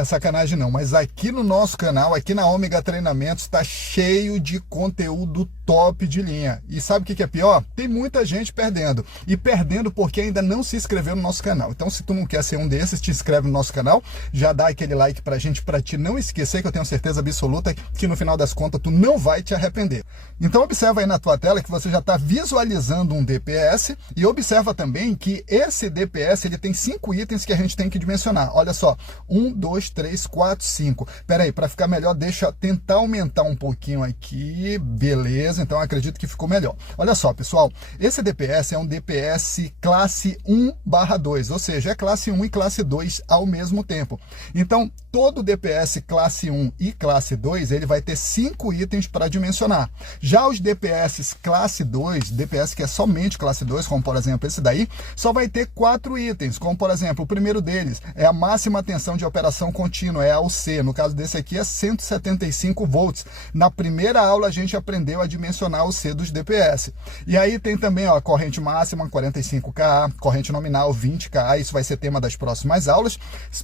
não é sacanagem não, mas aqui no nosso canal, aqui na Ômega Treinamentos, está cheio de conteúdo top de linha. E sabe o que é pior? Tem muita gente perdendo. E perdendo porque ainda não se inscreveu no nosso canal. Então, se tu não quer ser um desses, te inscreve no nosso canal, já dá aquele like pra gente, pra te não esquecer, que eu tenho certeza absoluta que no final das contas tu não vai te arrepender. Então, observa aí na tua tela que você já está visualizando um DPS e observa também que esse DPS ele tem 5 itens que a gente tem que dimensionar. Olha só, 1, 2, 3, 4, 5. Pera aí, para ficar melhor, deixa eu tentar aumentar um pouquinho aqui. Beleza, então acredito que ficou melhor. Olha só, pessoal, esse DPS é um DPS classe 1/2, ou seja, é classe 1 e classe 2 ao mesmo tempo. Então, todo DPS classe 1 e classe 2, ele vai ter 5 itens para dimensionar. Já os DPS classe 2, DPS que é somente classe 2, como por exemplo esse daí, só vai ter 4 itens, como por exemplo, o primeiro deles é a máxima tensão de operação contínua, é a UC, no caso desse aqui é 175 volts. Na primeira aula a gente aprendeu a dimensionar o C dos DPS. E aí tem também ó, a corrente máxima 45 kA, corrente nominal 20 kA, isso vai ser tema das próximas aulas,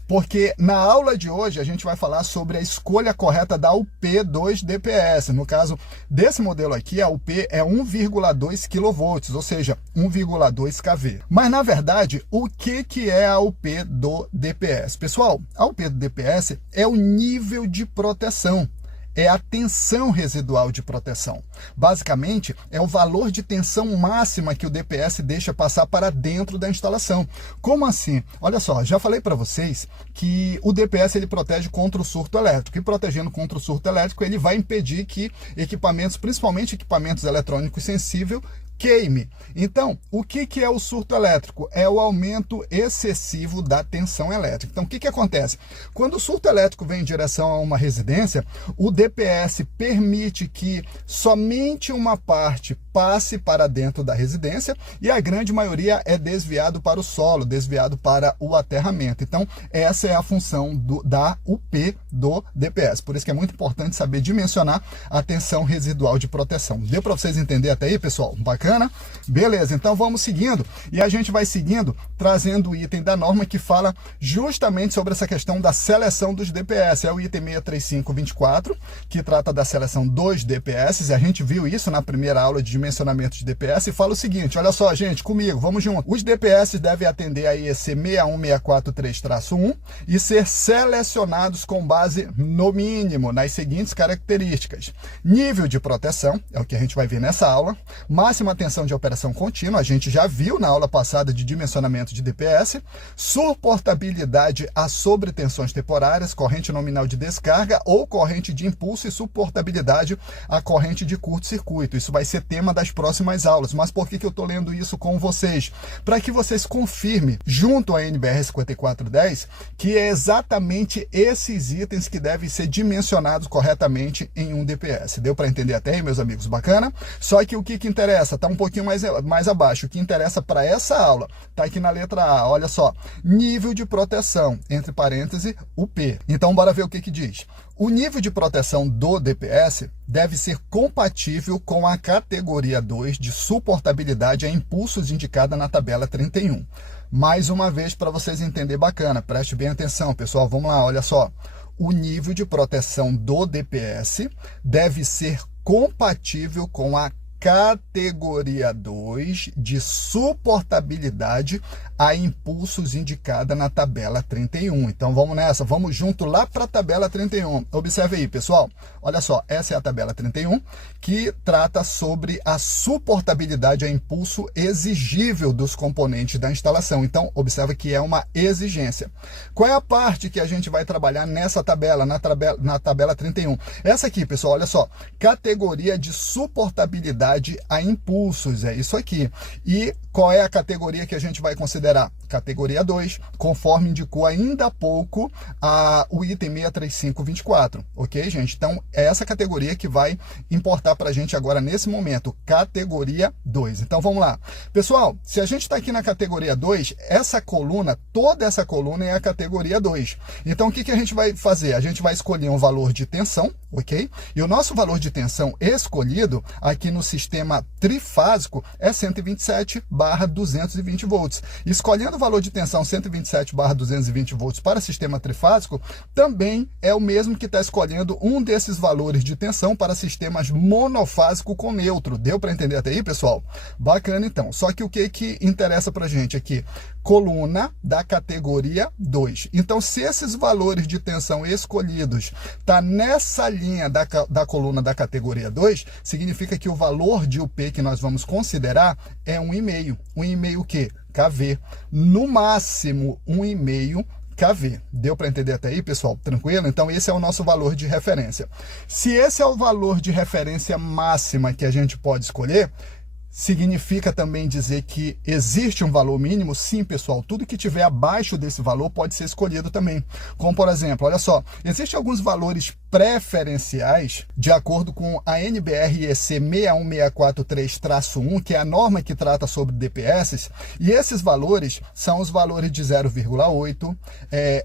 porque na aula de hoje a gente vai falar sobre a escolha correta da UP dos DPS. No caso desse modelo aqui, a UP é 1,2 kV, ou seja, 1,2 kV. Mas na verdade, o que é a UP do DPS? Pessoal, a UP do DPS é o nível de proteção. É a tensão residual de proteção. Basicamente, é o valor de tensão máxima que o DPS deixa passar para dentro da instalação. Como assim? Olha só, já falei para vocês que o DPS ele protege contra o surto elétrico. E protegendo contra o surto elétrico, ele vai impedir que equipamentos, principalmente equipamentos eletrônicos sensíveis, queime. Então, o que é o surto elétrico? É o aumento excessivo da tensão elétrica. Então, o que acontece? Quando o surto elétrico vem em direção a uma residência, o DPS permite que somente uma parte passe para dentro da residência e a grande maioria é desviado para o solo, desviado para o aterramento. Então, essa é a função da UP do DPS. Por isso que é muito importante saber dimensionar a tensão residual de proteção. Deu para vocês entenderem até aí, pessoal? Bacana? Beleza, então vamos seguindo e a gente vai seguindo trazendo o item da norma que fala justamente sobre essa questão da seleção dos DPS. É o item 63524, que trata da seleção dos DPS. A gente viu isso na primeira aula de dimensionamento de DPS e fala o seguinte, olha só, gente, comigo, vamos junto. Os DPS devem atender a IEC 61643-1 e ser selecionados com base no mínimo nas seguintes características: nível de proteção, é o que a gente vai ver nessa aula, máxima tensão de operação contínua, a gente já viu na aula passada de dimensionamento de DPS, suportabilidade a sobretensões temporárias, corrente nominal de descarga ou corrente de impulso e suportabilidade à corrente de curto-circuito. Isso vai ser tema das próximas aulas. Mas por que eu estou lendo isso com vocês? Para que vocês confirmem, junto à NBR 5410, que é exatamente esses itens que devem ser dimensionados corretamente em um DPS. Deu para entender até aí, meus amigos? Bacana? Só que o que interessa? Está um pouquinho mais abaixo. O que interessa para essa aula está aqui na letra A. Olha só, nível de proteção, entre parênteses, UP. Então, bora ver o que diz. O nível de proteção do DPS deve ser compatível com a categoria 2 de suportabilidade a impulsos indicada na tabela 31. Mais uma vez, para vocês entenderem bacana, preste bem atenção, pessoal. Vamos lá, olha só. O nível de proteção do DPS deve ser compatível com a categoria 2 de suportabilidade a impulsos indicada na tabela 31. Então vamos nessa, vamos junto lá para a tabela 31. Observe aí, pessoal. Olha só, essa é a tabela 31, que trata sobre a suportabilidade a impulso exigível dos componentes da instalação. Então, observa que é uma exigência. Qual é a parte que a gente vai trabalhar nessa tabela, na tabela 31? Essa aqui, pessoal, olha só, categoria de suportabilidade a impulsos, é isso aqui. E qual é a categoria que a gente vai considerar? Categoria 2, conforme indicou ainda há pouco o item 63524, ok, gente? Então, é essa categoria que vai importar para a gente agora nesse momento, categoria 2. Então, vamos lá. Pessoal, se a gente está aqui na categoria 2, essa coluna, toda essa coluna é a categoria 2. Então, o que a gente vai fazer? A gente vai escolher um valor de tensão, ok? E o nosso valor de tensão escolhido, aqui no sistema trifásico é 127/220 volts. Escolhendo o valor de tensão 127/220 volts para sistema trifásico, também é o mesmo que está escolhendo um desses valores de tensão para sistemas monofásico com neutro. Deu para entender até aí, pessoal? Bacana, então. Só que o que interessa para a gente aqui? Coluna da categoria 2. Então, se esses valores de tensão escolhidos tá nessa linha da coluna da categoria 2, significa que o valor de UP que nós vamos considerar é 1,5. 1,5 o quê? kV. No máximo, 1,5 kV. Deu para entender até aí, pessoal? Tranquilo? Então, esse é o nosso valor de referência. Se esse é o valor de referência máxima que a gente pode escolher, significa também dizer que existe um valor mínimo? Sim, pessoal. Tudo que tiver abaixo desse valor pode ser escolhido também. Como, por exemplo, olha só, existem alguns valores preferenciais de acordo com a NBR EC 61643-1, que é a norma que trata sobre DPS, e esses valores são os valores de 0,8,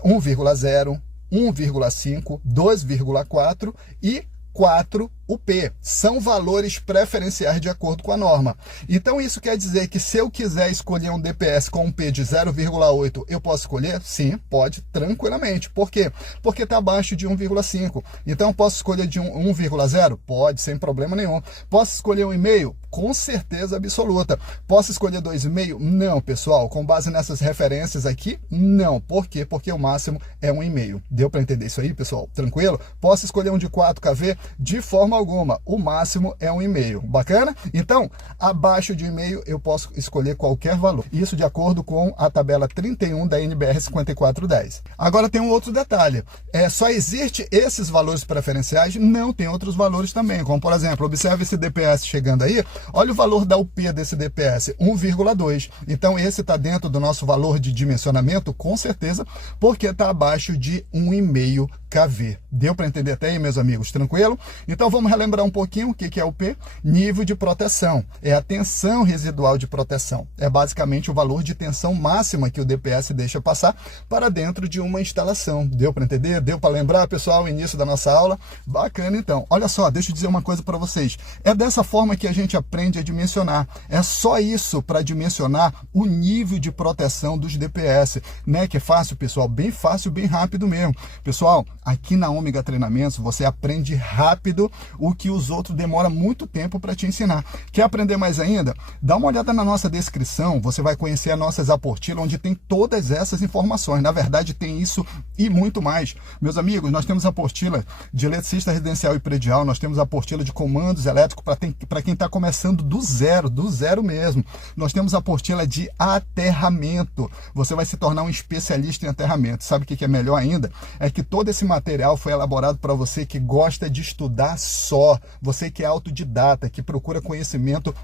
1,0, 1,5, 2,4 e 4 UP. São valores preferenciais de acordo com a norma. Então, isso quer dizer que se eu quiser escolher um DPS com um P de 0,8, eu posso escolher? Sim, pode, tranquilamente. Por quê? Porque está abaixo de 1,5. Então, posso escolher de 1,0? Pode, sem problema nenhum. Posso escolher 1,5? Com certeza absoluta. Posso escolher 2,5? Não, pessoal. Com base nessas referências aqui, não. Por quê? Porque o máximo é 1,5. Deu para entender isso aí, pessoal? Tranquilo? Posso escolher um de 4 kV? De forma alguma. O máximo é 1,5. Bacana? Então, abaixo de 1,5 eu posso escolher qualquer valor. Isso de acordo com a tabela 31 da NBR 5410. Agora tem um outro detalhe. Só existe esses valores preferenciais? Não, tem outros valores também. Como, por exemplo, observe esse DPS chegando aí. Olha o valor da UP desse DPS, 1,2. Então, esse está dentro do nosso valor de dimensionamento, com certeza, porque está abaixo de 1,5 kV. Deu para entender até aí, meus amigos? Tranquilo? Então, vamos relembrar um pouquinho o que é o P? Nível de proteção. É a tensão residual de proteção. É basicamente o valor de tensão máxima que o DPS deixa passar para dentro de uma instalação. Deu para entender? Deu para lembrar, pessoal, o início da nossa aula? Bacana, então. Olha só, deixa eu dizer uma coisa para vocês. É dessa forma que a gente aprende a dimensionar. É só isso para dimensionar o nível de proteção dos DPS, né? Que é fácil, pessoal, bem fácil, bem rápido mesmo. Pessoal, aqui na Ômega Treinamentos você aprende rápido o que os outros demoram muito tempo para te ensinar. Quer aprender mais ainda? Dá uma olhada na nossa descrição, você vai conhecer as nossas apostilas, onde tem todas essas informações. Na verdade, tem isso e muito mais. Meus amigos, nós temos a apostila de eletricista residencial e predial, nós temos a apostila de comandos elétricos para quem está começando do zero mesmo. Nós temos a apostila de aterramento. Você vai se tornar um especialista em aterramento. Sabe o que é melhor ainda? É que todo esse material foi elaborado para você que gosta de estudar só, você que é autodidata, que procura conhecimento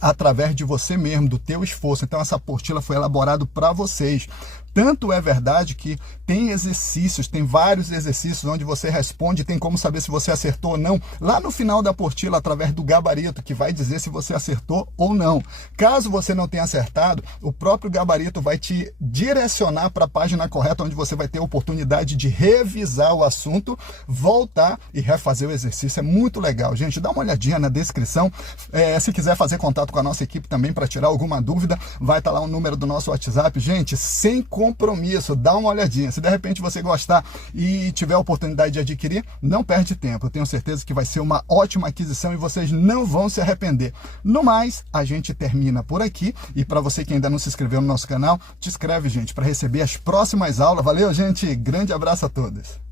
através de você mesmo, do teu esforço. Então, essa apostila foi elaborada para vocês. Tanto é verdade que tem exercícios, tem vários exercícios onde você responde, tem como saber se você acertou ou não, lá no final da apostila, através do gabarito, que vai dizer se você acertou ou não. Caso você não tenha acertado, o próprio gabarito vai te direcionar para a página correta, onde você vai ter a oportunidade de revisar o assunto, voltar e refazer o exercício. É muito legal, gente. Dá uma olhadinha na descrição. Se quiser fazer contato com a nossa equipe também para tirar alguma dúvida, vai estar lá o número do nosso WhatsApp. Gente, sem compromisso, dá uma olhadinha. Se de repente você gostar e tiver a oportunidade de adquirir, não perde tempo. Eu tenho certeza que vai ser uma ótima aquisição e vocês não vão se arrepender. No mais, a gente termina por aqui. E para você que ainda não se inscreveu no nosso canal, te inscreve, gente, para receber as próximas aulas. Valeu, gente. Grande abraço a todos.